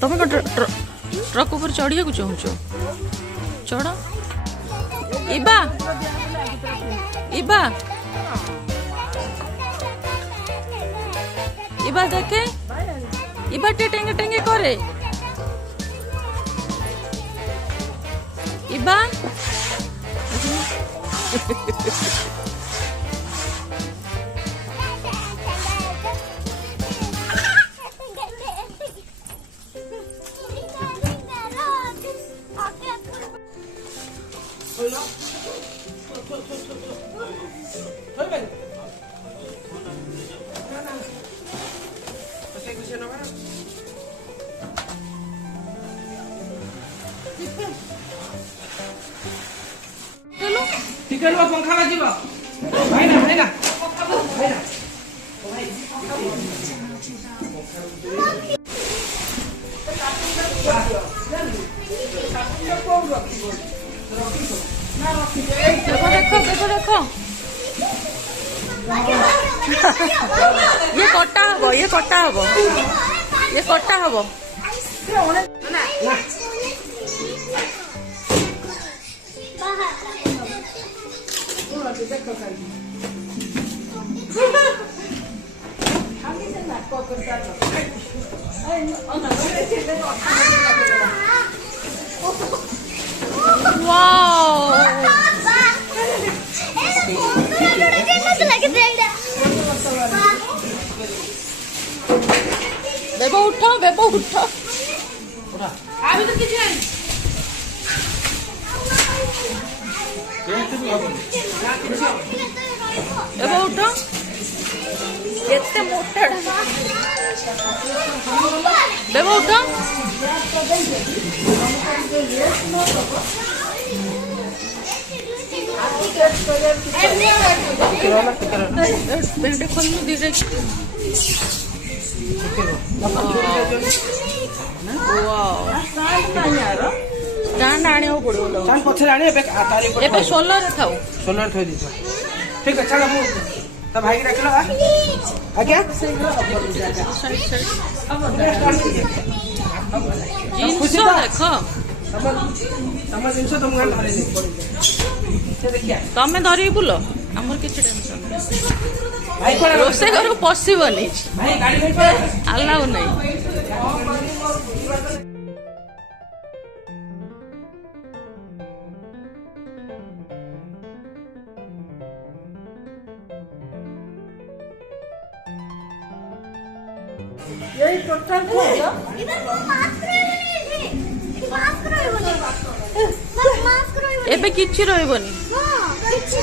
तुम ट्रक ऊपर चढ़िया को चाहूच चढ़ इबा इबा इबा देखे इबा टेंगे टेंगे करे इबा टिकट वा पंखा बाजिब भाई ना भाई ना देखो देखो देखो ये कटा हबो ये कटा हबो ये कटा हबो वाओ बेबो उठो बेबो उठो अभी तो किसी नहीं बेबो उठो एते मोटा बेबो उठो खोल धीरे स्टैंड आने पड़ो चांद पछे आने एबे सोलर थाउ सोलर थोई दीजिए ठीक है चलो मु तो भाई रख लो आज्ञा जिनस देखो तम जिनस तुम गाल धरे से देखिया तमें धरी बुल हमर किछि टेंशन भाई कोन रोसे घर पसिबनी भाई गाड़ी में अलाउ नहीं यही टोटल इधर मास्क रहबनी एबे किछि रहबनी हां किछि